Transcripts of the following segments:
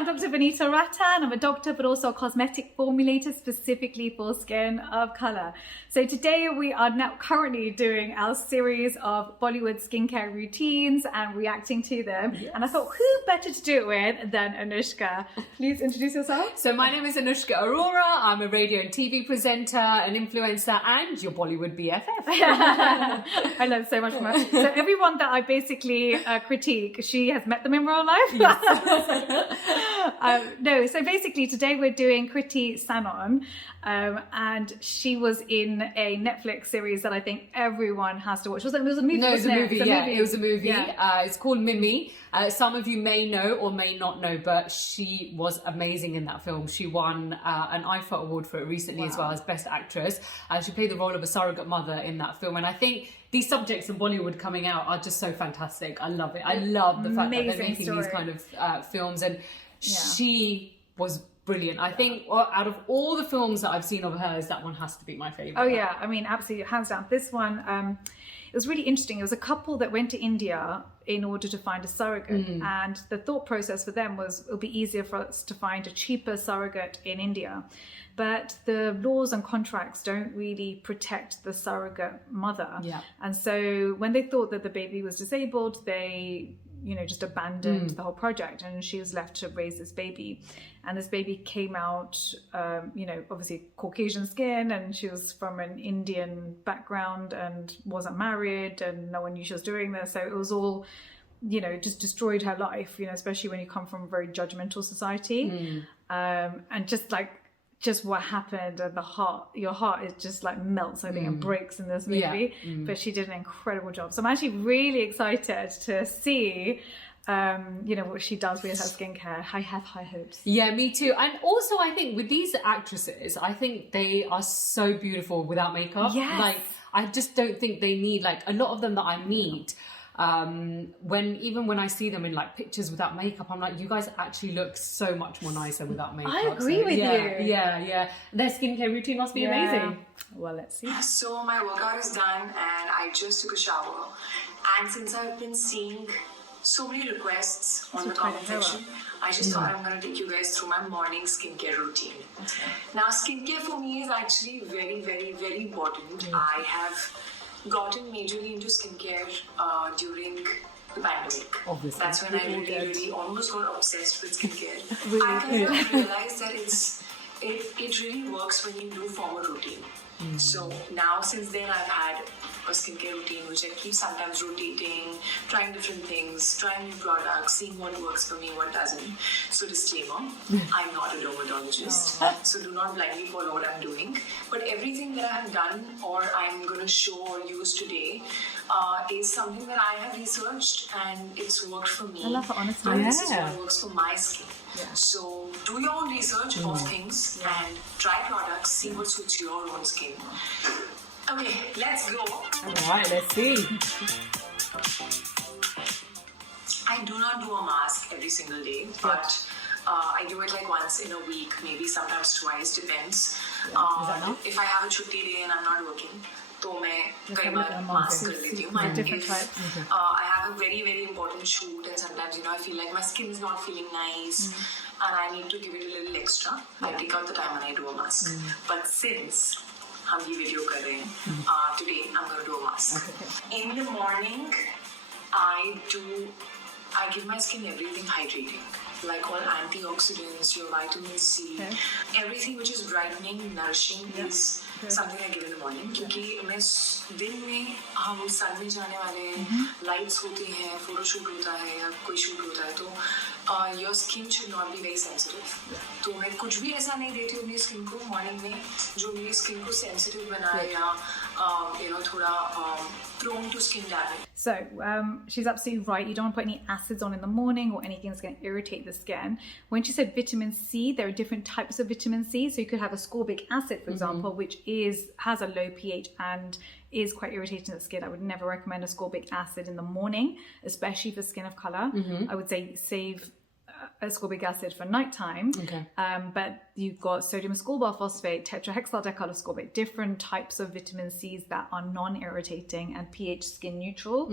I'm Dr. Vanita Rattan. I'm a doctor, but also a cosmetic formulator specifically for skin of colour. So today we are now currently doing our series of Bollywood skincare routines and reacting to them. Yes. And I thought, who better to do it with than Anushka? Please introduce yourself. So my name is Anushka Arora. I'm a radio and TV presenter, an influencer, and your Bollywood BFF. I learned so much from her. So everyone that I basically critique, she has met them in real life. Yes. No, so basically today we're doing Kriti Sanon, and she was in a Netflix series that I think everyone has to watch. Was it? It was a movie. No, it was a movie. It was a movie. Yeah. It's called Mimi. Some of you may know or may not know, but she was amazing in that film. She won an IFA award for it recently as well as Best Actress. She played the role of a surrogate mother in that film, and I think these subjects in Bollywood coming out are just so fantastic. I love it. I love the fact that they're making these kind of films, and she was brilliant. I think out of all the films that I've seen of hers, that one has to be my favourite. Oh yeah, I mean, absolutely, hands down. This one, it was really interesting. It was a couple that went to India in order to find a surrogate, and the thought process for them was it'll be easier for us to find a cheaper surrogate in India. But the laws and contracts don't really protect the surrogate mother. Yeah. And so when they thought that the baby was disabled, they just abandoned the whole project, and she was left to raise this baby. And this baby came out, obviously Caucasian skin, and she was from an Indian background and wasn't married, and no one knew she was doing this. So it was all, just destroyed her life, especially when you come from a very judgmental society. And just what happened, and your heart is just like melts, I think, and breaks in this movie. But she did an incredible job. So I'm actually really excited to see, what she does with her skincare. I have high hopes. Yeah, me too. And also, I think with these actresses, I think they are so beautiful without makeup. Yes. I just don't think they need, a lot of them that I meet, when I see them in pictures without makeup, I'm like, you guys actually look so much more nicer without makeup. I agree with you. Yeah. Their skincare routine must be amazing. Well, let's see. So my workout is done and I just took a shower. And since I've been seeing so many requests on the comment section, I just thought I'm going to take you guys through my morning skincare routine. Okay. Now, skincare for me is actually very, very, very important. I have gotten majorly into skincare during the pandemic. Obviously. That's when I really almost got obsessed with skincare. I kind of realized that it really works when you do form a routine. So now, since then, I've had a skincare routine which I keep sometimes rotating, trying different things, trying new products, seeing what works for me, what doesn't. So disclaimer, I'm not a dermatologist, so do not blindly follow what I'm doing. But everything that I have done or I'm going to show or use today is something that I have researched and it's worked for me. I love the honesty. And this is what works for my skin. Yeah. So do your own research of things and try products, see what suits your own skin. Okay, let's go. Alright, let's see. I do not do a mask every single day, but I do it once in a week, maybe sometimes twice, depends. If I have a chutti day and I'm not working, तो मैं कई बार mask कर लेती हूँ. I have a very, very important shoot and sometimes, I feel like my skin is not feeling nice and I need to give it a little extra. I take out the time and I do a mask. But since हम ये video कर रहे हैं, today I'm going to do a mask. In the morning, I give my skin everything hydrating. Like all antioxidants, your vitamin C, everything which is brightening, nourishing is something I give in the morning. क्योंकि मैं दिन में हम sun में जाने वाले हैं, lights होती हैं, photo shoot होता है या कोई shoot होता है तो your skin should not be very sensitive. तो मैं कुछ भी ऐसा नहीं देती हूँ अपनी skin को morning में जो मेरी skin को sensitive बनाए या थोड़ा prone to skin damage. So she's absolutely right. You don't want to put any acids on in the morning or anything that's going to irritate the skin. When she said vitamin C, there are different types of vitamin C. So you could have ascorbic acid, for example, which has a low pH and is quite irritating to the skin. I would never recommend ascorbic acid in the morning, especially for skin of color. I would say save ascorbic acid for nighttime. Okay. But you've got sodium ascorbate phosphate, tetrahexyl ascorbate, different types of vitamin C's that are non-irritating and pH skin neutral,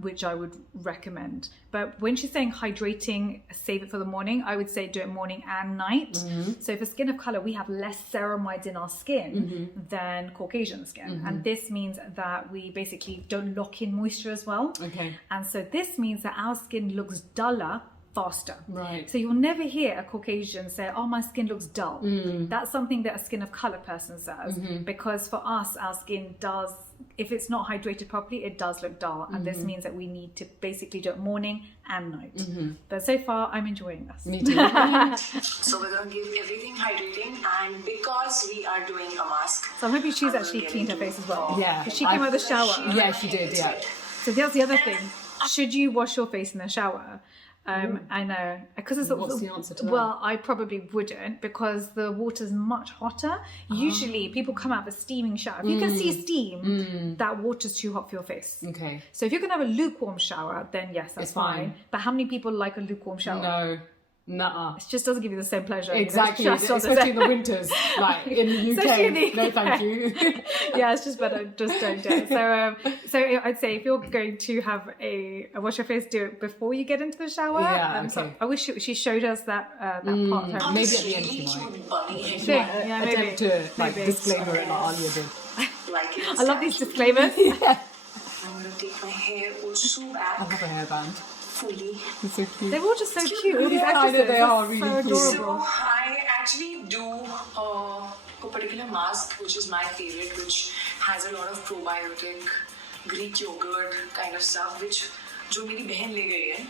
which I would recommend. But when she's saying hydrating, save it for the morning, I would say do it morning and night. So for skin of color, we have less ceramides in our skin than Caucasian skin. And this means that we basically don't lock in moisture as well. Okay. And so this means that our skin looks duller faster. Right. So you'll never hear a Caucasian say, oh, my skin looks dull. That's something that a skin of color person says. Because for us, our skin does, if it's not hydrated properly, it does look dull. And this means that we need to basically do it morning and night. But so far, I'm enjoying this. Me too. So we're going to give everything hydrating, and because we are doing a mask. So I'm hoping she's actually cleaned her face as well. Yeah. Because she came out of the shower. Yeah, she did, yeah. So that's the other thing. Should you wash your face in the shower? I know, because it's what's the answer to that? Well, I probably wouldn't, because the water's much hotter. Usually, people come out of a steaming shower. If you can see steam, that water's too hot for your face. Okay. So if you're going to have a lukewarm shower, then yes, that's It's fine. But how many people like a lukewarm shower? No. Nuh-uh. It just doesn't give you the same pleasure. Exactly, You know, it's just especially in the winters, like in the Especially in UK. the No, thank you. Yeah, it's just better. Just don't do it. So I'd say if you're going to have a wash your face, do it before you get into the shower. Yeah, So okay. I wish she showed us that part of her. Maybe at the end she might. Yeah, maybe. Attempt to like Maybe. disclaimer it like Alia did. Like it I love these disclaimers. I'm going to take my hair also I back have a hairband. fully. It's so cute. They're all just so cute. All these Yeah, I know, actresses. they are That's really so cute. adorable. So I actually do a particular mask, which is my favorite, which has a lot of probiotic, Greek yogurt kind of stuff, which जो मेरी बहन ले गई है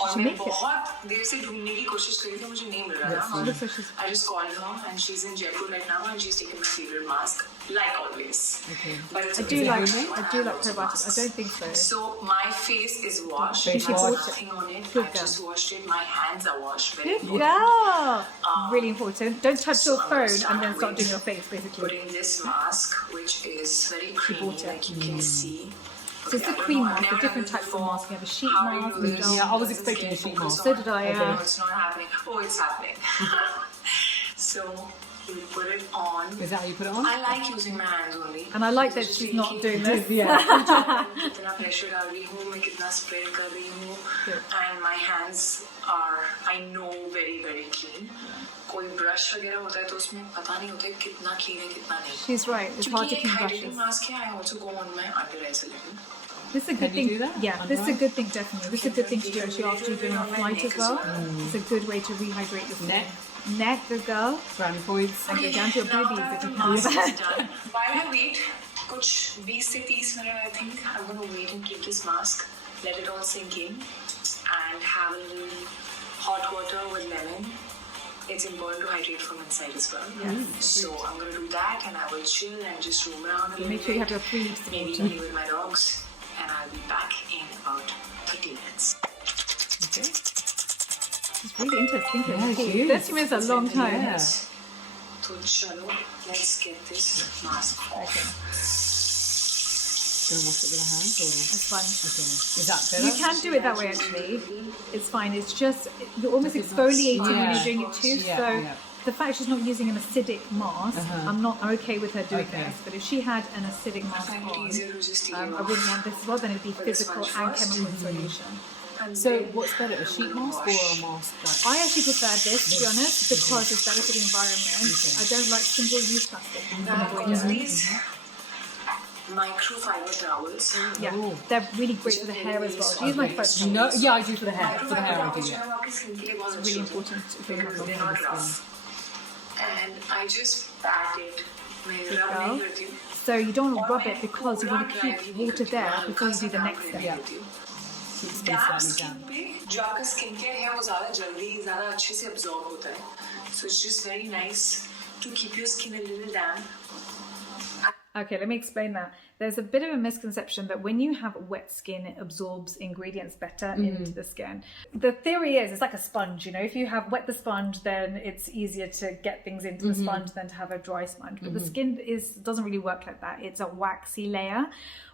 और मैं बहुत देर से ढूंढने की कोशिश कर रही थी, मुझे नहीं मिल रहा था. I just called her and she's in Jaipur right now and she's taken my favorite mask, like always. Okay. But it's I do like probiotics. probiotics. I don't think so. So my face is washed. Face It has wash. nothing on it. Good I just girl. washed it. My hands are washed. Very Good important. girl. Really important. Don't touch So your I'm gonna phone and then start with doing your face, basically. Putting this mask, which is very creamy, bought it. like you can see. So it's a cream mask. There are different types of masks. You have a sheet How do you mask. do and this? gel Yeah, I was Doesn't expecting a get sheet focused mask. So on. did I, No, yeah. it's not happening. Oh, it's happening. So you put it on. Is that how you put it on? I like using my hands only. And I like that she's not doing this. Yeah. कितना pressure डाल रही हूँ, मैं कितना spread कर रही हूँ, and my hands are, I know, very very clean. कोई brush वगैरह होता है तो उसमें पता नहीं होता है कितना clean है कितना नहीं. She's right. It's hard to क्योंकि clean ये hydrating brushes. mask है, I also go on my under eyes a little. This is a good Can you thing. do that? Yeah, this is a good thing, definitely. This is a good thing to do actually after you've been on a flight as well. It's a good way to rehydrate your skin. Neck. Neck, good girl. Brownie points. And go down to your Now boobies that if the you can do mask that. is done, while I wait, कुछ 20 से 30 minutes, I think I'm going to wait and keep this mask, let it all sink in, and have a little hot water with lemon. It's important to hydrate from inside as well. So I'm going to do that, and I will chill and just roam around a little Make sure you bit. have your freeze Maybe water. play with my dogs, and I'll be back in about 30 minutes. Okay. It's really interesting. Yeah, Isn't it it? is. 30 minutes is a long time. Yeah. So chalo, let's get this mask off. Don't wash it with our hands or? That's fun. Okay. Is that better? You can do it that way actually. It's fine. It's just you're almost exfoliating when Yeah. you're doing it too. Yeah, So yeah. the fact she's not using an acidic mask, I'm not okay with her doing Okay. this. But if she had an acidic I mask find it on, easier to just take it I off. wouldn't want this as well. Then it'd be physical sponge and first. chemical exfoliation. And So then what's better, a sheet mask or a mask? That... I actually prefer this, to be honest, because it's better for the environment. I don't like single-use plastic. now I've got these microfiber towels. Yeah, Oh. they're really great for the hair as well. Do you use my first You know, yeah, I do for the hair. For the hair, I do. Microfiber Yeah. towels आपकी skin के लिए बहुत Really अच्छे important to होते हैं, because they're not rough. And I just pat it. मैं rub girl. नहीं करती हूँ. So you don't want to और rub मैं it because you want to पूरा keep dry नहीं water करती there हूँ, before you हल्का do the सा next damp step. Yeah. करती हूँ. Keep skin डैम्प slightly स्किन damp. पे जो आपका स्किन केयर है वो ज़्यादा अच्छे से absorb होता है. So it's just very nice to keep your skin a little damp. Okay, let me explain that. there's a bit of a misconception that when you have wet skin, it absorbs ingredients better into the skin. The theory is it's like a sponge, you know, if you have wet the sponge, then it's easier to get things into the sponge than to have a dry sponge. But the skin doesn't really work like that. It's a waxy layer.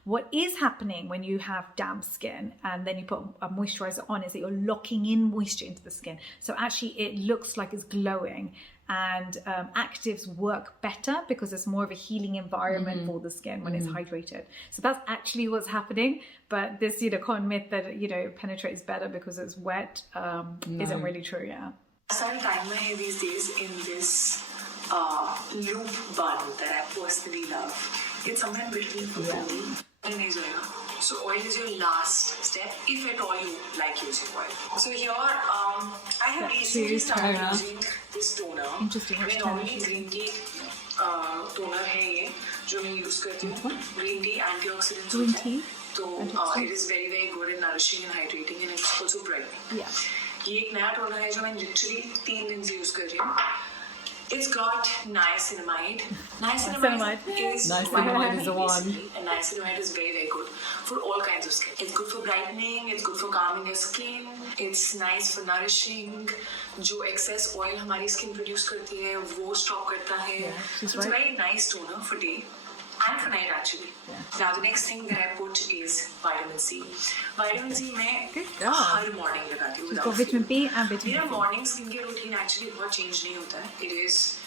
What is happening when you have damp skin and then you put a moisturizer on is that you're locking in moisture into the skin. So actually it looks like it's glowing, and actives work better because it's more of a healing environment for the skin when it's hydrated. So that's actually what's happening. But this, you know, con myth that, you know, it penetrates better because it's wet isn't really true, yeah. Some time my hair these days in this loop bun that I personally love. It's somewhere in between So oil is your last step, if at all you like using oil. So here, I have recently started using this toner. Interesting. मैं normally green tea toner है ये जो मैं use करती हूँ. Green tea antioxidants Green tea. So it is very very good and nourishing and hydrating, and it's also brightening. Yeah. ये एक नया toner है जो मैं literally 3 दिन से use कर रही हूँ. It's got niacinamide. Niacinamide is the one. And niacinamide is very, very good for all kinds of skin. It's good for brightening. It's good for calming your skin. It's nice for nourishing. जो excess oil हमारी skin produce करती है, वो stop करता है. It's a very nice toner for day and for night actually. Now the next thing that I put is vitamin C. Vitamin C मैं हर morning लगाती हूँ. Got vitamin B and vitamin C. मेरा morning skincare routine actually बहुत change नहीं होता है. It is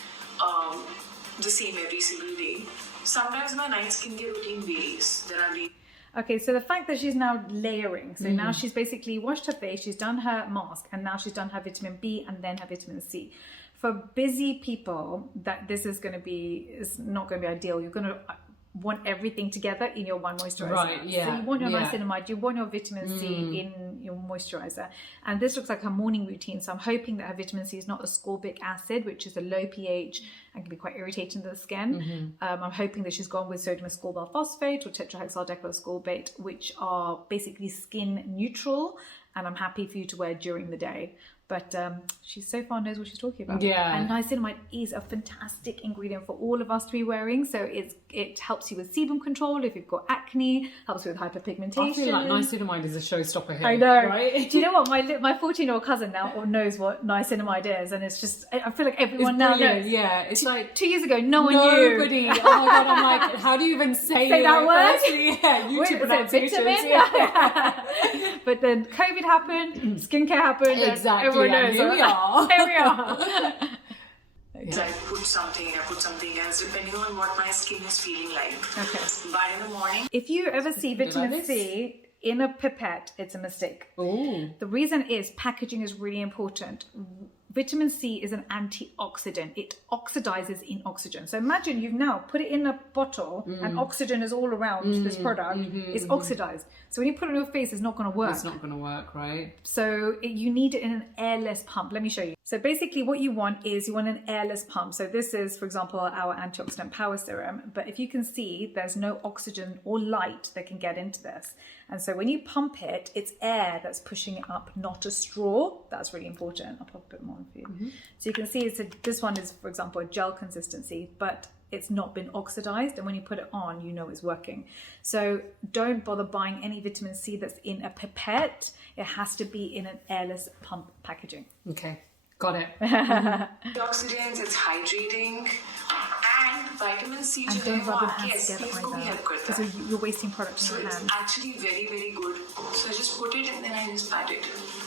the same every single day. Sometimes my night skincare routine varies. There are days. Okay, so the fact that she's now layering, so now she's basically washed her face, she's done her mask, and now she's done her vitamin B and then her vitamin C. For busy people, that this is not going to be ideal. You're going to want everything together in your one moisturizer. Right, yeah. So you want your niacinamide, you want your vitamin C in your moisturizer. And this looks like her morning routine. So I'm hoping that her vitamin C is not ascorbic acid, which is a low pH and can be quite irritating to the skin. I'm hoping that she's gone with sodium ascorbate phosphate or tetrahexyldecylascorbate, which are basically skin neutral. And I'm happy for you to wear during the day. But she so far knows what she's talking about. Yeah. And niacinamide is a fantastic ingredient for all of us to be wearing. So it helps you with sebum control if you've got acne, helps you with hyperpigmentation. I feel like niacinamide is a showstopper here. I know. Right? Do you know what? My 14-year-old cousin now knows what niacinamide is. And it's just, I feel like everyone now knows. Yeah, it's like 2 years ago, no one knew. Nobody. Oh my God, I'm like, how do you even say that word? Firstly, yeah, YouTube pronunciations. Vitamin? Yeah. But then COVID happened, skincare happened. Exactly. Everyone knows. Here we are. Here we are. I put something else depending on what my skin is feeling like. Okay. But in the morning, if you ever see vitamin C in a pipette, it's a mistake. Ooh. The reason is packaging is really important. Vitamin C is an antioxidant. It oxidizes in oxygen. So imagine you've now put it in a bottle and oxygen is all around this product. It's oxidized. So when you put it on your face, it's not going to work. It's not going to work, right? So you need it in an airless pump. Let me show you. So basically what you want is you want an airless pump. So this is, for example, our antioxidant power serum. But if you can see, there's no oxygen or light that can get into this. And so when you pump it, it's air that's pushing it up, not a straw. That's really important. I'll pop a bit more on for you. So you can see this one is, for example, a gel consistency, but it's not been oxidized. And when you put it on, you know it's working. So don't bother buying any vitamin C that's in a pipette. It has to be in an airless pump packaging. Okay, got it. antioxidants, it's hydrating. And vitamin C And don't rub your hands together either, because you're wasting product in so your it's hands. actually very very good. So I just put it and then I just pat it.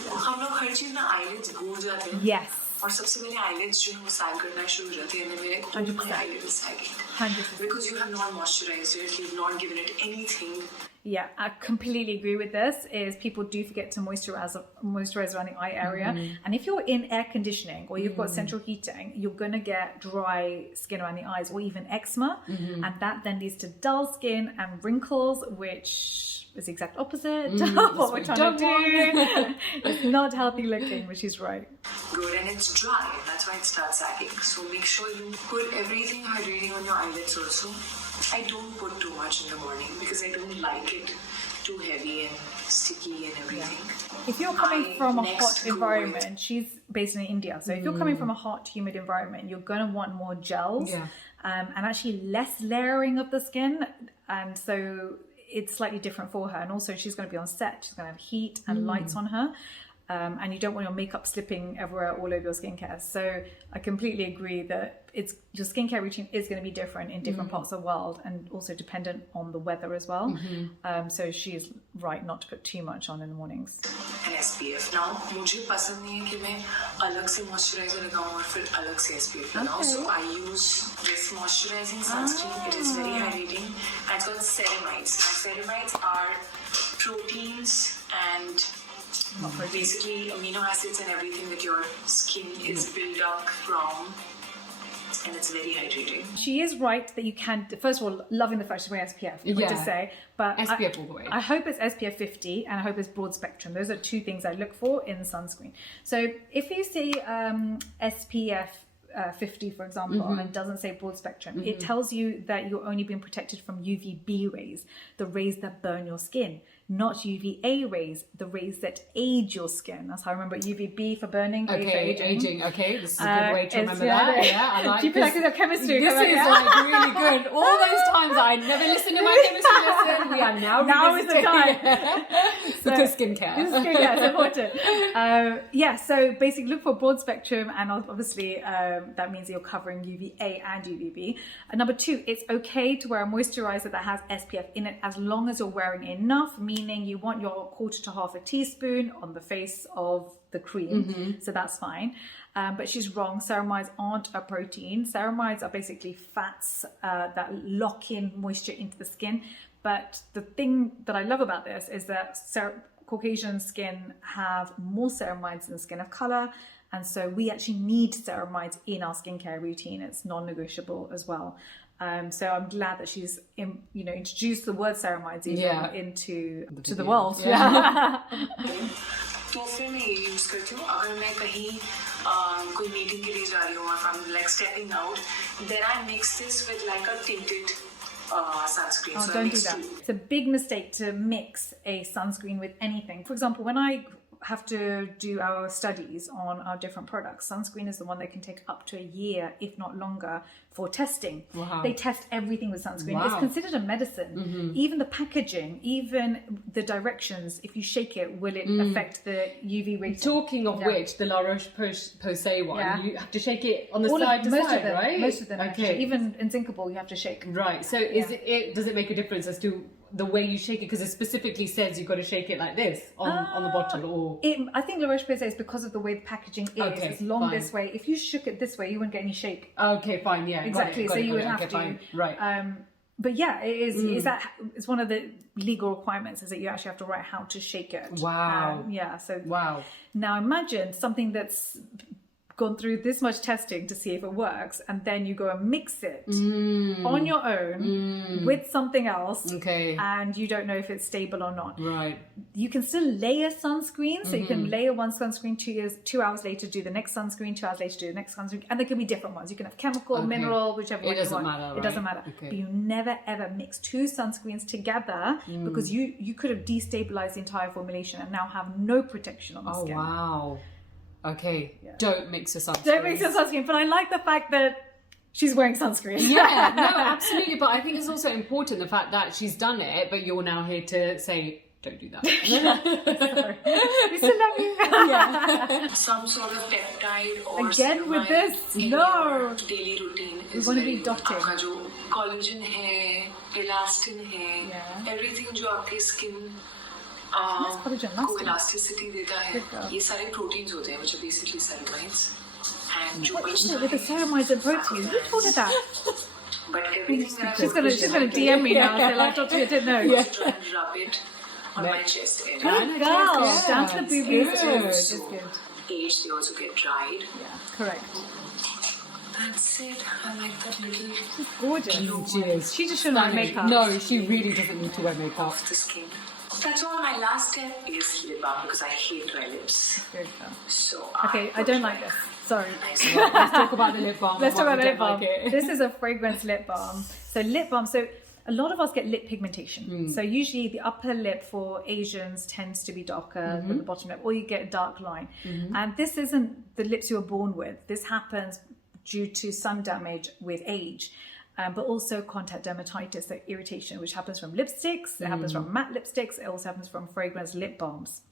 हम लोग हर चीज ना eyelids भूल जाते हैं. Yes. और सबसे पहले eyelids जो है वो sag करना शुरू हो जाती है. मेरे my eyelid is sagging. 100%. Because you have not moisturized it, you've not given it anything. Yeah, I completely agree with this. Is people do forget to moisturize around the eye area, and if you're in air conditioning or you've got central heating, you're gonna get dry skin around the eyes or even eczema, and that then leads to dull skin and wrinkles, which is the exact opposite of what we're trying to do. It's not healthy looking, which is right. Good, and it's dry, and that's why it starts sagging. So make sure you put everything hydrating on your eyelids also. I don't put too much in the morning because I don't like it too heavy and sticky and everything. If you're coming from a hot environment, she's based in India, so if you're coming from a hot, humid environment, you're going to want more gels and actually less layering of the skin. and so it's slightly different for her. And also she's going to be on set, she's going to have heat and lights on her, and you don't want your makeup slipping everywhere all over your skincare. So I completely agree that your skincare routine is going to be different in different parts of the world, and also dependent on the weather as well. So she is right not to put too much on in the mornings. And SPF. Now, मुझे पसंद नहीं है कि मैं अलग से moisturizer लगाऊं और फिर अलग से SPF लगाऊं. So I use this moisturizing sunscreen. It is very hydrating. And it's called Ceremonies. Now, Ceremonies are proteins and basically amino acids and everything that your skin is built up from. And it's very hydrating. She is right that you can, first of all, loving the fact she's wearing SPF, I would just say. But SPF all the way. I hope it's SPF 50 and I hope it's broad spectrum. Those are two things I look for in sunscreen. So if you see SPF 50, for example, and it doesn't say broad spectrum, it tells you that you're only being protected from UVB rays, the rays that burn your skin. Not UVA rays, the rays that age your skin. That's how I remember it. UVB for burning, A for aging. Okay, this is a good way to remember that. Yeah, I like. Do you feel like it's chemistry? This is like really good. All those times I never listened to my chemistry lesson, we are now is the time. Because skincare. Skincare is important. So basically look for broad spectrum, and obviously that means you're covering UVA and UVB. And number two, it's okay to wear a moisturizer that has SPF in it as long as you're wearing enough, meaning you want your quarter to half a teaspoon on the face of the cream, so that's fine. But she's wrong. Ceramides aren't a protein. Ceramides are basically fats that lock in moisture into the skin. But the thing that I love about this is that Caucasian skin have more ceramides than skin of color, and so we actually need ceramides in our skincare routine. It's non-negotiable as well. So I'm glad that she's introduced the word ceramides into the world. तो फिर मैं ये use करती हूँ अगर मैं कहीं कोई मीटिंग के लिए जा रही हूँ, or if I'm like stepping out, then I mix this with like a tinted sunscreen. Oh, so don't do that. It's a big mistake to mix a sunscreen with anything. For example, when I have to do our studies on our different products, sunscreen is the one that can take up to a year, if not longer, for testing. Wow. They test everything with sunscreen. Wow. It's considered a medicine. Even the packaging, even the directions, if you shake it, will it affect the UV rating? Talking of which, the La Roche-Posay one, you have to shake it on the side to side, right? Most of them, okay. Actually. Even in Singapore, you have to shake. Right, so does it make a difference as to the way you shake it? Because it specifically says you've got to shake it like this on the bottle, or I think La Roche-Posay is because of the way the packaging is. Okay, it's long this way. If you shook it this way, you wouldn't get any shake. Okay, fine, yeah, exactly. Got it, you would have to. fine. Right. But yeah, it is. Is that it's one of the legal requirements is that you actually have to write how to shake it. Wow. So wow. Now imagine something that's gone through this much testing to see if it works, and then you go and mix it on your own with something else, and you don't know if it's stable or not. Right. You can still layer sunscreen, so you can layer one sunscreen, 2 hours later do the next sunscreen, 2 hours later do the next sunscreen, and there can be different ones. You can have chemical, mineral, whichever one you want. It doesn't matter. It doesn't matter. But you never ever mix two sunscreens together because you could have destabilized the entire formulation and now have no protection on the skin. Oh wow. Okay, don't mix your sunscreen. Don't mix your sunscreen, but I like the fact that she's wearing sunscreen. Yeah, no, absolutely. But I think it's also important the fact that she's done it, but you're now here to say, don't do that. Sorry. We still love you. Yeah. Some sort of peptide or again with this. No. Daily routine. We want to be dotted. आपका जो collagen है, elastin है, everything जो आपके skin को elasticity देता है, ये सारे proteins होते हैं, which are basically ceramides. And what is it with the ceramides and proteins? Who told her that? But everything that she's gonna DM me now. Say like, Dr. You didn't know. Yeah. Try and rub it on my chest area. Good girl. Down to the boobies. It's good. Age, they also get dried. Yeah, correct. That's it. I like that little. She's gorgeous. She is. She just shouldn't wear makeup. No, she really doesn't need to wear makeup. Off the skin. That's all. My last step is lip balm because I hate dry lips. Good. So okay, I don't like this. Sorry. Let's talk about the lip balm. Let's talk about the lip balm. This is a fragrance lip balm. So lip balm. So a lot of us get lip pigmentation. So usually the upper lip for Asians tends to be darker than the bottom lip, or you get a dark line. And this isn't the lips you were born with. This happens due to sun damage with age. but also contact dermatitis, so irritation, which happens from lipsticks, it happens from matte lipsticks, it also happens from fragrance lip balms.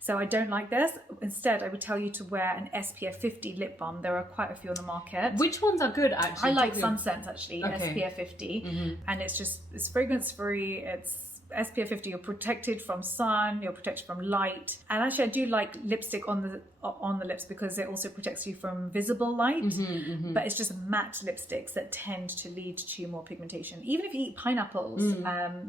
So I don't like this. Instead, I would tell you to wear an SPF 50 lip balm. There are quite a few on the market. Which ones are good, actually? I like Sunsense, actually, SPF 50. And it's fragrance free, it's SPF 50, you're protected from sun, you're protected from light. And actually I do like lipstick on the lips because it also protects you from visible light. But it's just matte lipsticks that tend to lead to more pigmentation. Even if you eat pineapples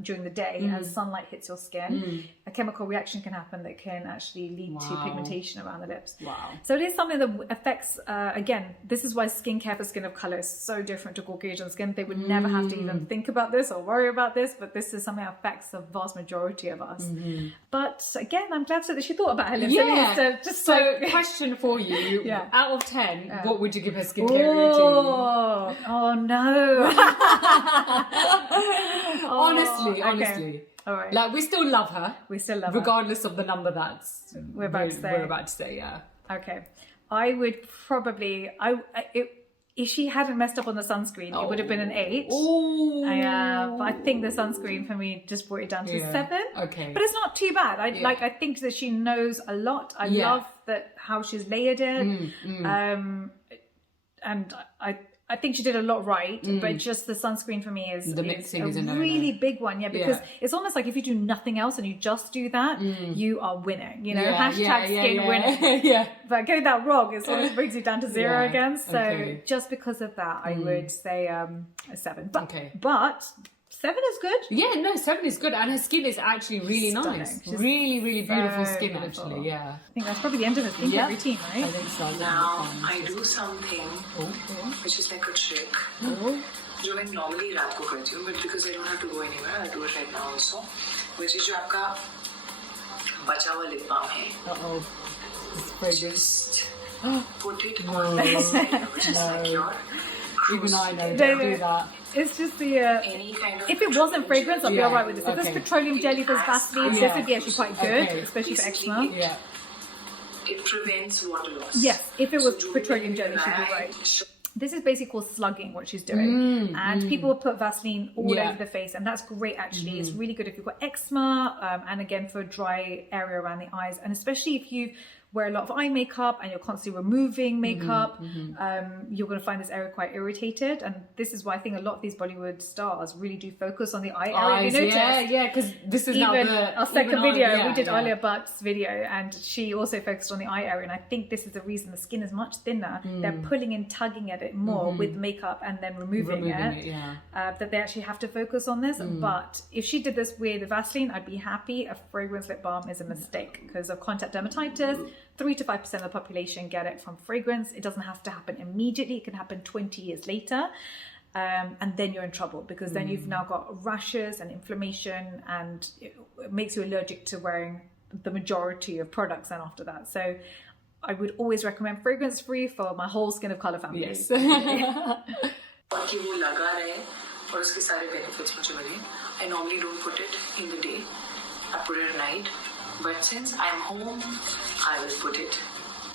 during the day, as sunlight hits your skin, a chemical reaction can happen that can actually lead to pigmentation around the lips. So it is something that affects, again, this is why skincare for skin of colour is so different to Caucasian skin. They would never have to even think about this or worry about this, but this is something that affects the vast majority of us. But again, I'm glad that she thought about her lips. Question for you. Out of 10, what would you give her skincare routine? Oh no. Honestly. All right. Like, we still love her. Regardless of the number we're about to say, Okay. I would probably, if she hadn't messed up on the sunscreen, it would have been an 8. But I think the sunscreen for me just brought it down to 7. Okay. But it's not too bad. I think that she knows a lot. I love how she's layered it. And I think she did a lot right, but just the sunscreen for me is a really big one, because it's almost like if you do nothing else and you just do that, you are winning, skin winning. But getting that wrong, it sort of brings you down to 0 again. So just because of that, I would say a 7. But 7 is good. 7 is good, and her skin is actually really nice. She's really, really beautiful skin, beautiful. actually. I think that's probably the end of her skincare routine, right? I think so. Now I do something which is like a trick. जो मैं normally रात को करती हूँ, but because I don't have to go anywhere, I do it right now also. Which is जो आपका बचा हुआ lip balm है. Just put it on the side, which is like your. Even I know, don't do that. It's just the if it wasn't fragrance, I'd be alright with this. If it's petroleum jelly, if it's Vaseline, this would be actually quite good, especially for eczema. It prevents water loss. Yes, if it was petroleum jelly, she'd be right. This is basically called slugging, what she's doing. And people will put Vaseline all over the face, and that's great actually. It's really good if you've got eczema, and again for a dry area around the eyes, and especially if you wear a lot of eye makeup and you're constantly removing makeup, you're going to find this area quite irritated. And this is why I think a lot of these Bollywood stars really do focus on the eye area. You notice? Because this is even our second video, we did Alia Bhatt's video, and she also focused on the eye area. And I think this is the reason the skin is much thinner. They're pulling and tugging at it more with makeup and then removing it. That they actually have to focus on this. But if she did this with Vaseline, I'd be happy. A fragrance lip balm is a mistake because of contact dermatitis. 3 to 5% of the population get it from fragrance. It doesn't have to happen immediately. It can happen 20 years later. And then you're in trouble because then you've now got rashes and inflammation, and it makes you allergic to wearing the majority of products then after that. So I would always recommend fragrance free for my whole skin of color family. Yes. कि वो लगा रहे और उसके सारे benefits मुझे मिले. I normally don't put it in the day. I put it at night. But since I'm home, I will put it.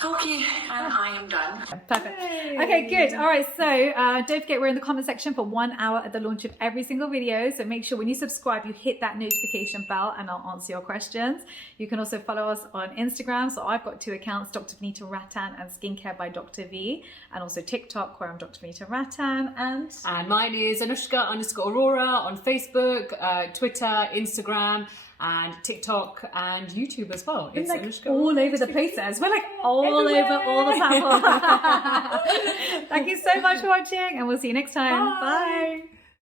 Okay, and I am done. Perfect. Okay, good. All right, so don't forget we're in the comment section for 1 hour at the launch of every single video. So make sure when you subscribe, you hit that notification bell and I'll answer your questions. You can also follow us on Instagram. So I've got 2 accounts, Dr. Vanita Rattan and Skincare by Dr. V. And also TikTok where I'm Dr. Vanita Rattan. And mine is Anushka_Arora on Facebook, Twitter, Instagram, and TikTok and YouTube as well. It's like Anushka all over the places. We're like all over all the platforms. Thank you so much for watching, and we'll see you next time. Bye.